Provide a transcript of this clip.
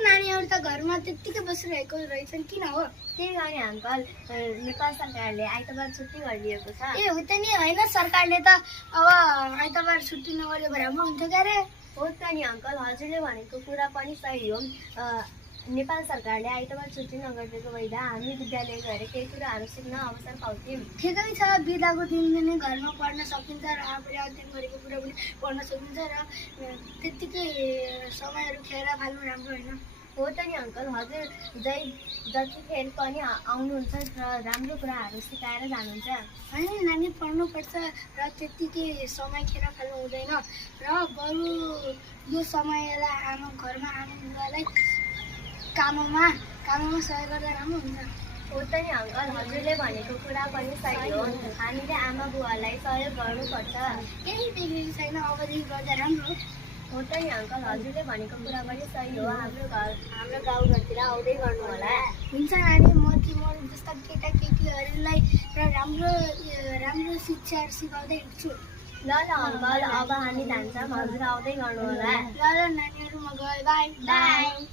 नानीहरू त घरमा त्यत्तिकै बसिरहेको रहेछन्, किन हो? त्यही गरी अङ्कल नेपाल सरकारले आइतबार छुट्टी गरिदिएको छ। ए हो त नि, होइन सरकारले त अब आइतबार छुट्टी नगरे राम्रो हुन्थ्यो क्या रे। हो त नि अङ्कल, हजुरले भनेको कुरा पनि सही हो। नेपाल सरकारले आइतबार छुट्टी नगरिदिएको भए हामी विद्यालय गएर केही कुराहरू सिक्न अवसर पाउँथ्यौँ। ठिकै छ, बिदाको दिन पनि घरमा पढ्न सकिन्छ र आफूले अध्ययन गरेको कुरा पनि पढ्न सकिन्छ र त्यत्तिकै समयहरू खेर फाल्नु राम्रो होइन। हो त नि अङ्कल, हजुर जतिखेर पनि आउनुहुन्छ र राम्रो कुराहरू सिकाएर जानुहुन्छ। होइन नानी, पढ्नुपर्छ र त्यत्तिकै समय खेर फाल्नु हुँदैन र बरु यो समयलाई घरमा आमा बुवालाई काममा सहयोग गर्दा राम्रो हुन्छ। हो त नि अङ्कल, हजुरले भनेको कुरा पनि सही हो। हामीले आमा बुवालाई सहयोग गर्नुपर्छ। केही बिग्रेको छैन, अबदेखि गर्दा राम्रो। हो त नि अङ्कल, हजुरले भनेको कुरा पनि सही हो। हाम्रो गाउँघरतिर आउँदै गर्नु होला। हुन्छ नानी, म तिमीहरू जस्ता केटाकेटीहरूलाई राम्रो शिक्षाहरू सिकाउँदै हिँड्छु। ल अङ्कल, अब हामी जान्छौँ, हजुर आउँदै गर्नु होला। ल नानीहरू, म गएँ, बाई।